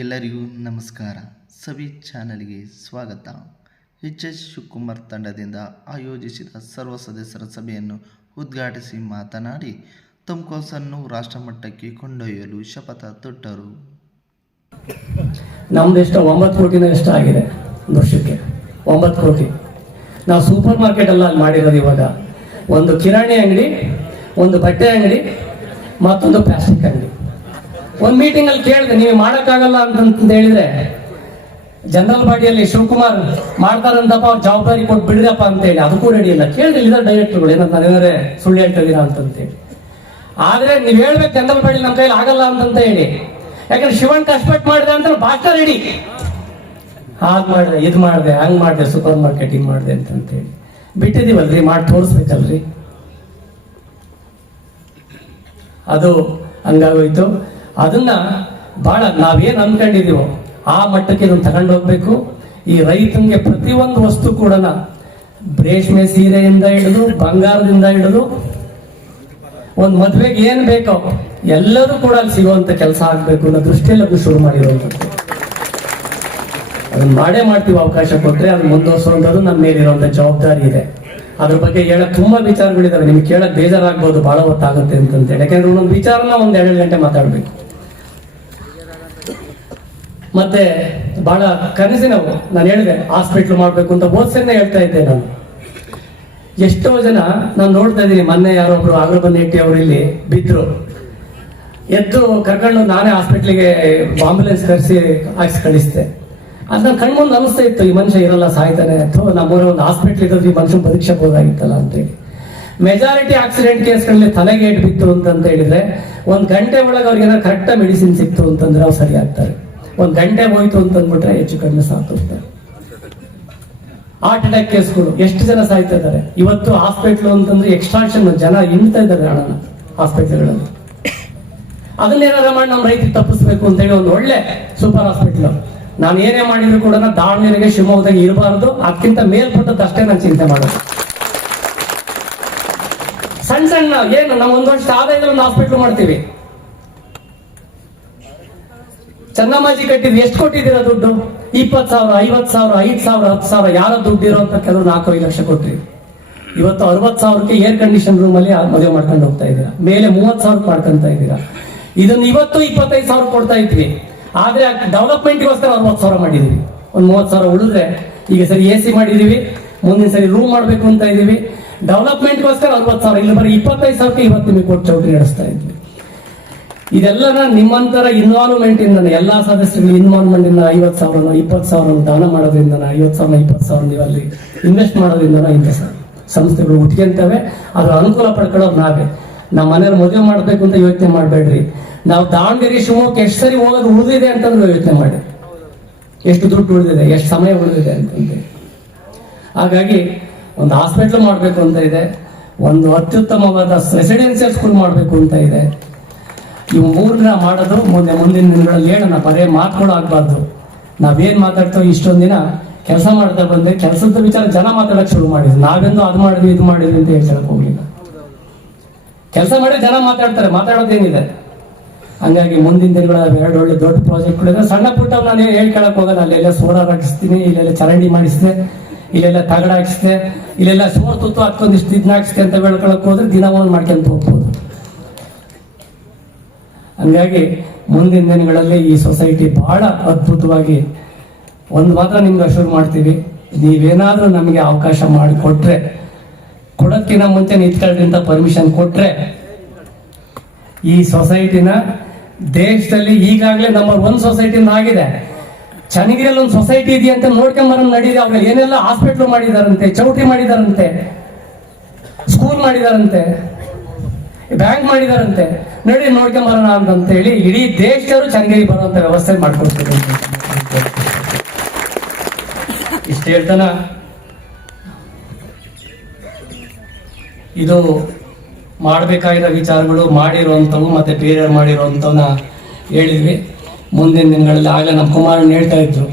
ಎಲ್ಲರಿಗೂ ನಮಸ್ಕಾರ. ಸವಿ ಚಾನಲ್ಗೆ ಸ್ವಾಗತ. ಎಚ್ ಎಸ್ ಶಿವಕುಮಾರ್ ತಂಡದಿಂದ ಆಯೋಜಿಸಿದ ಸರ್ವ ಸದಸ್ಯರ ಸಭೆಯನ್ನು ಉದ್ಘಾಟಿಸಿ ಮಾತನಾಡಿ ತುಮಕೋಸನ್ನು ರಾಷ್ಟ್ರಮಟ್ಟಕ್ಕೆ ಕೊಂಡೊಯ್ಯಲು ಶಪಥ ತೊಟ್ಟರು. ನಮ್ದು ಎಷ್ಟು ಒಂಬತ್ತು ಕೋಟಿನ ಎಷ್ಟು ಆಗಿದೆ ವರ್ಷಕ್ಕೆ. ಒಂಬತ್ತು ಕೋಟಿ. ನಾವು ಸೂಪರ್ ಮಾರ್ಕೆಟ್ ಅಲ್ಲಿ ಮಾಡಿರೋದು ಇವಾಗ. ಒಂದು ಕಿರಾಣಿ ಅಂಗಡಿ, ಒಂದು ಬಟ್ಟೆ ಅಂಗಡಿ, ಮತ್ತೊಂದು ಪ್ಲಾಸ್ಟಿಕ್ ಅಂಗಡಿ. ಒಂದು ಮೀಟಿಂಗ್ ಅಲ್ಲಿ ಕೇಳಿದೆ, ನೀವು ಮಾಡೋಕ್ಕಾಗಲ್ಲ ಅಂತ ಹೇಳಿದ್ರೆ ಜನರಲ್ ಬಾಡಿಯಲ್ಲಿ ಶಿವಕುಮಾರ್ ಮಾಡ್ತಾರಂತಪ್ಪ, ಅವ್ರ ಜವಾಬ್ದಾರಿ ಕೊಟ್ಟು ಬಿಡ್ರಪ್ಪ ಅಂತ ಹೇಳಿ ಅದಕ್ಕೂ ರೆಡಿ ಇಲ್ಲ ಕೇಳಿದ್ರೆ ಡೈರೆಕ್ಟರ್ಗಳು ಏನಂತ ನಾನೇನಾದ್ರೆ ಸುಳ್ಳು ಅಂತ ಅಂತಂತೇಳಿ. ಆದ್ರೆ ನೀವ್ ಹೇಳ್ಬೇಕು ಜನರಲ್ ಬಾಡಿ ನಮ್ಮ ಕೈಲಿ ಆಗಲ್ಲ ಅಂತಂತ ಹೇಳಿ. ಯಾಕಂದ್ರೆ ಶಿವನ್ ಕಷ್ಟಪಟ್ಟು ಮಾಡಿದೆ ಅಂತ ಭಾಷಣ ರೆಡಿ ಹಾಗೆ ಮಾಡಿದೆ, ಇದು ಮಾಡಿದೆ, ಹಂಗ್ ಮಾಡಿದೆ ಸೂಪರ್ ಮಾರ್ಕೆಟಿಂಗ್ ಮಾಡಿದೆ ಅಂತಂತೇಳಿ ಬಿಟ್ಟಿದೀವಲ್ರಿ ಮಾಡಿ ತೋರಿಸ್ಬೇಕಲ್ರಿ. ಅದು ಹಂಗಾಗೋಯ್ತು. ಅದನ್ನ ಬಹಳ ನಾವೇನ್ ಅನ್ಕೊಂಡಿದೀವೋ, ಆ ಮಟ್ಟಕ್ಕೆ ಇದನ್ನ ತಗೊಂಡು ಹೋಗ್ಬೇಕು ಈ ರೈತನಿಗೆ ಪ್ರತಿಯೊಂದು ವಸ್ತು ಕೂಡ ರೇಷ್ಮೆ ಸೀರೆಯಿಂದ ಹಿಡಿದು, ಬಂಗಾರದಿಂದ ಹಿಡಿದು, ಒಂದು ಮದ್ವೆಗೆ ಏನ್ ಬೇಕೋ ಎಲ್ಲರೂ ಕೂಡ ಅಲ್ಲಿ ಸಿಗುವಂತ ಕೆಲಸ ಆಗ್ಬೇಕು ಅನ್ನೋ ದೃಷ್ಟಿಯಲ್ಲಿ ಅದು ಶುರು ಮಾಡಿರುವಂಥದ್ದು ಅದನ್ನ ಮಾಡೇ ಮಾಡ್ತೀವಿ ಅವಕಾಶ ಕೊಟ್ಟರೆ ಅದನ್ನ ಮುಂದುವರ್ಸುವಂಥದ್ದು ನಮ್ಮ ಮೇಲಿರುವಂತ ಜವಾಬ್ದಾರಿ ಇದೆ. ಅದ್ರ ಬಗ್ಗೆ ಹೇಳಕ್ ತುಂಬಾ ವಿಚಾರಗಳಿದಾವೆ. ನಿಮ್ಗೆ ಕೇಳಕ್ ಬೇಜಾರಾಗ್ಬೋದು ಬಹಳ ಹೊತ್ತಾಗುತ್ತೆ ಅಂತಂತೇಳಿ. ಯಾಕಂದ್ರೆ ಒಂದೊಂದು ವಿಚಾರನ ಒಂದ್ ಎರಡು ಗಂಟೆ ಮಾತಾಡ್ಬೇಕು. ಮತ್ತೆ ಬಹಳ ಕನಸಿನವು ನಾನು ಹೇಳಿದೆ ಹಾಸ್ಪಿಟ್ಲ್ ಮಾಡಬೇಕು ಅಂತ ಓದ್ಸನ್ನೇ ಹೇಳ್ತಾ ಇದ್ದೆ ನಾನು. ಎಷ್ಟೋ ಜನ ನಾನು ನೋಡ್ತಾ ಇದ್ದೀನಿ, ಮೊನ್ನೆ ಯಾರೋ ಒಬ್ರು ಆಗರಬನ್ ಇಟ್ಟಿ ಅವರು ಇಲ್ಲಿ ಬಿದ್ರು. ಎದ್ದು ಕರ್ಕೊಂಡು ನಾನೇ ಹಾಸ್ಪಿಟ್ಲಿಗೆ ಆಂಬುಲೆನ್ಸ್ ಕರೆಸಿ ಹಾಕ್ಸಿ ಕಳಿಸ್ದೆ. ಅದು ನನ್ನ ಕಣ್ಮುಂದು ಅನಿಸ್ತಾ ಇತ್ತು, ಈ ಮನುಷ್ಯ ಇರಲ್ಲ, ಸಾಯ್ತಾನೆ. ಅಥವಾ ನಮ್ಮೂರ ಒಂದು ಹಾಸ್ಪಿಟ್ಲ್ ಇದ್ರೆ ಈ ಮನುಷ್ಯನ ಬದುಕಿಸಬಹುದಾಗಿತ್ತಲ್ಲ ಅಂತ ಹೇಳಿ. ಮೆಜಾರಿಟಿ ಆಕ್ಸಿಡೆಂಟ್ ಕೇಸ್ಗಳಲ್ಲಿ ತಲೆಗೆ ಏಟ್ ಬಿತ್ತು ಅಂತಂತ ಹೇಳಿದ್ರೆ, ಒಂದು ಗಂಟೆ ಒಳಗೆ ಅವ್ರಿಗೆ ಏನಾದ್ರು ಕರೆಕ್ಟ್ ಮೆಡಿಸಿನ್ ಸಿಕ್ತು ಅಂತಂದ್ರೆ ಅವ್ರು ಸರಿ ಆಗ್ತಾರೆ ಒಂದ್ ಗಂಟೆ ಹೋಯ್ತು ಅಂತಂದ್ಬಿಟ್ರೆ ಹೆಚ್ಚು ಕಡಿಮೆ ಸಾಕೋಗ್ತಾರೆ ಹಾರ್ಟ್ ಅಟ್ಯಾಕ್ ಕೇಸ್ಗಳು ಎಷ್ಟು ಜನ ಸಾಯ್ತಾ ಇದ್ದಾರೆ? ಇವತ್ತು ಹಾಸ್ಪಿಟ್ಲು ಅಂತಂದ್ರೆ ಎಕ್ಸ್ಟ್ರಾಕ್ಷನ್ ಜನ ಹಿಂಡ್ತಾ ಇದ್ದಾರೆ ಹಣನ ಹಾಸ್ಪಿಟ್ಲ್ಗಳಲ್ಲಿ ಅದನ್ನೇನಾರ ಮಾಡಿ ನಮ್ಮ ರೈತರಿಗೆ ತಪ್ಪಿಸ್ಬೇಕು ಅಂತ ಹೇಳಿ ಒಂದು ಒಳ್ಳೆ ಸೂಪರ್ ಹಾಸ್ಪಿಟ್ಲ್ ನಾನು ಏನೇ ಮಾಡಿದ್ರು ಕೂಡ ದಾವಣಗೆರೆಗೆ ಶಿವಮೊಗ್ಗದಾಗ ಇರಬಾರ್ದು, ಅದಕ್ಕಿಂತ ಮೇಲ್ಪಟ್ಟದ್ದು ಅಷ್ಟೇ ನಾನು ಚಿಂತೆ ಮಾಡೋದು. ಸಣ್ಣ ಸಣ್ಣ, ಏನು, ನಾವು ಒಂದು ವರ್ಷ ಆದಾಯದಲ್ಲಿ ಒಂದು ಹಾಸ್ಪಿಟ್ಲ್ ಮಾಡ್ತೀವಿ. ಚನ್ನಮ್ಮಾಜಿ ಕಟ್ಟಿದ್ವಿ ಎಷ್ಟು ಕೊಟ್ಟಿದ್ದೀರಾ ದುಡ್ಡು? ಇಪ್ಪತ್ತು ಸಾವಿರ, ಐವತ್ತು ಸಾವಿರ, ಐದು ಸಾವಿರ, ಹತ್ತು ಸಾವಿರ, ಯಾರ ದುಡ್ಡು ಇರೋ ಅಂತ ಕೆಲವರು ನಾಲ್ಕು ಐದು ಲಕ್ಷ ಕೊಟ್ರಿ. ಇವತ್ತು ಅರವತ್ ಸಾವಿರಕ್ಕೆ ಏರ್ ಕಂಡೀಷನ್ ರೂಮ್ ಅಲ್ಲಿ ಮದುವೆ ಮಾಡ್ಕೊಂಡು ಹೋಗ್ತಾ ಇದ್ದೀರಾ. ಮೇಲೆ ಮೂವತ್ ಸಾವಿರ ಮಾಡ್ಕೊಂತ ಇದ್ದೀರಾ. ಇದನ್ನ ಇವತ್ತು ಇಪ್ಪತ್ತೈದು ಸಾವಿರ ಕೊಡ್ತಾ ಇದ್ವಿ. ಆದ್ರೆ ಡೆವಲಪ್ಮೆಂಟ್ಗೋಸ್ಕರ ಅರವತ್ ಸಾವಿರ ಮಾಡಿದೀವಿ ಒಂದ್ ಮೂವತ್ ಸಾವಿರ ಉಳಿದ್ರೆ ಈಗ ಸರಿ ಎ ಸಿ ಮಾಡಿದೀವಿ ಮುಂದಿನ ಸರಿ ರೂಮ್ ಮಾಡ್ಬೇಕು ಅಂತ ಇದೀವಿ ಡೆವಲಪ್ಮೆಂಟ್ಗೋಸ್ಕರ ಅರವತ್ತು ಸಾವಿರ. ಇಲ್ಲ ಬರೀ ಇಪ್ಪತ್ತೈದು ಸಾವಿರಕ್ಕೆ ಇವತ್ತು ನಿಮಗೆ ಕೊಟ್ಟು ಚೌಟ್ರಿ ನಡೆಸ್ತಾ ಇದ್ವಿ. ಇದೆಲ್ಲನ ನಿಮ್ಮಂತರ ಇನ್ವಾಲ್ವ್ಮೆಂಟ್ ಇಂದ ಎಲ್ಲಾ ಸದಸ್ಯರು ಇನ್ವಾಲ್ವ್ಮೆಂಟ್ ಇಂದ ಐವತ್ ಸಾವಿರ ಇಪ್ಪತ್ತು ಸಾವಿರ ದಾನ ಮಾಡೋದ್ರಿಂದ ಐವತ್ ಸಾವಿರ ಇಪ್ಪತ್ತು ಸಾವಿರ ನೀವು ಅಲ್ಲಿ ಇನ್ವೆಸ್ಟ್ ಮಾಡೋದ್ರಿಂದ ಇಂಥ ಸಂಸ್ಥೆಗಳು ಹುಟ್ಕೊಂತವೆ, ಅದ್ರ ಅನುಕೂಲ ಪಡ್ಕೊಳ್ಳೋದು ನಾವೇ. ನಮ್ಮ ಮನೇಲಿ ಮದುವೆ ಮಾಡ್ಬೇಕು ಅಂತ ಯೋಚನೆ ಮಾಡಬೇಡ್ರಿ. ನಾವು ದಾವಣಗೆರೆ ಶಿವಮೊಗ್ಗ ಎಷ್ಟು ಸರಿ ಹೋಗೋದು ಉಳಿದಿದೆ ಅಂತಂದ್ರೆ ಯೋಚನೆ ಮಾಡಿ. ಎಷ್ಟು ದುಡ್ಡು ಉಳಿದಿದೆ, ಎಷ್ಟು ಸಮಯ ಉಳಿದಿದೆ ಅಂತಂದ್ರೆ. ಹಾಗಾಗಿ ಒಂದು ಹಾಸ್ಪಿಟ್ಲ್ ಮಾಡಬೇಕು ಅಂತ ಇದೆ, ಒಂದು ಅತ್ಯುತ್ತಮವಾದ ರೆಸಿಡೆನ್ಸಿಯಲ್ ಸ್ಕೂಲ್ ಮಾಡಬೇಕು ಅಂತ ಇದೆ. ಇವು ಮೂರನ್ನ ಮಾಡೋದು, ಮುಂದೆ ಮುಂದಿನ ದಿನಗಳಲ್ಲಿ ಹೇಳೋಣ ಬರೇ ಮಾತುಗಳು ಆಗ್ಬಾರ್ದು. ನಾವೇನು ಮಾತಾಡ್ತೇವೆ ಇಷ್ಟೊಂದು ದಿನ ಕೆಲಸ ಮಾಡ್ತಾ ಬಂದ್ರೆ ಕೆಲಸದ ವಿಚಾರ ಜನ ಮಾತಾಡಕ್ ಶುರು ಮಾಡಿದ್ರು. ನಾವೆಂದು ಅದು ಮಾಡಿದ್ವಿ, ಇದು ಮಾಡಿದ್ವಿ ಅಂತ ಹೇಳ್ಕೊಳಕ್ ಹೋಗ್ಲಿಲ್ಲ. ಕೆಲಸ ಮಾಡಿ ಜನ ಮಾತಾಡ್ತಾರೆ, ಮಾತಾಡೋದೇನಿದೆ. ಹಂಗಾಗಿ ಮುಂದಿನ ದಿನಗಳ ಎರಡು ಒಳ್ಳೆ ದೊಡ್ಡ ಪ್ರಾಜೆಕ್ಟ್ಗಳಿದೆ ಸಣ್ಣ ಪುಟ್ಟ ನಾನು ಹೇಳ್ಕೊಳಕ್ ಹೋಗಲ್ಲ. ಅಲ್ಲೆಲ್ಲ ಸೋಲಾರ್ ಹಾಕಿಸ್ತೀನಿ, ಇಲ್ಲೆಲ್ಲ ಚರಂಡಿ ಮಾಡಿಸಿದೆ, ಇಲ್ಲೆಲ್ಲ ತಗಡ ಹಾಕಿಸಿದೆ, ಇಲ್ಲೆಲ್ಲ ಸೋರ್ ತುತ್ತು ಹತ್ಕೊಂಡಿಷ್ಟು ಇದನ್ನ ಹಾಕಿಸ್ತೆ ಅಂತ ಹೇಳ್ಕೊಳಕ್ ಹೋದ್ರೆ ದಿನ ಒಂದ್ ಮಾಡ್ಕೊಂತ ಹೋಗ್ಬೋದು. ಹಂಗಾಗಿ ಮುಂದಿನ ದಿನಗಳಲ್ಲಿ ಈ ಸೊಸೈಟಿ ಬಹಳ ಅದ್ಭುತವಾಗಿ ಒಂದು ಮಾತ್ರ ನಿಮ್ಗೆ ಶುರು ಮಾಡ್ತೀವಿ, ನೀವೇನಾದರೂ ನಮಗೆ ಅವಕಾಶ ಮಾಡಿ ಕೊಟ್ರೆ, ಕೊಡೋಕ್ಕಿಂತ ಮುಂಚೆ ನಿಂತ್ಕೊಳ್ರಿ ಅಂತ ಪರ್ಮಿಷನ್ ಕೊಟ್ಟರೆ ಈ ಸೊಸೈಟಿನ ದೇಶದಲ್ಲಿ ಈಗಾಗಲೇ ನಂಬರ್ ಒನ್ ಸೊಸೈಟಿನ ಆಗಿದೆ. ಚನ್ನಗಿರಿಯಲ್ಲಿ ಒಂದು ಸೊಸೈಟಿ ಇದೆಯಂತೆ ನೋಡ್ಕೊಂಬರ ನಡೀರಿ ಅವ್ರು ಏನೆಲ್ಲ ಹಾಸ್ಪಿಟ್ಲು ಮಾಡಿದಾರಂತೆ ಚೌಟ್ರಿ ಮಾಡಿದಾರಂತೆ ಸ್ಕೂಲ್ ಮಾಡಿದಾರಂತೆ ಬ್ಯಾಂಕ್ ಮಾಡಿದಾರಂತೆ ನೋಡಿ ನೋಡ್ಕೊಂಬರೋಣ ಅಂತ ಹೇಳಿ ಇಡೀ ದೇಶದವರು ಚೆನ್ನಾಗಿ ಬರುವಂತ ವ್ಯವಸ್ಥೆ ಮಾಡ್ಕೊಡ್ತೀವಿ ಇಷ್ಟ ಹೇಳ್ತಾನ? ಇದು ಮಾಡಬೇಕಾಗಿರೋ ವಿಚಾರಗಳು ಮಾಡಿರುವಂಥವು ಮತ್ತೆ ಬೇರೆಯವ್ರು ಮಾಡಿರುವಂಥವನ್ನ ಹೇಳಿದ್ವಿ. ಮುಂದಿನ ದಿನಗಳಲ್ಲಿ ಆಗಲೇ ನಮ್ಮ ಕುಮಾರಣ್ಣ ಹೇಳ್ತಾ ಇದ್ರು.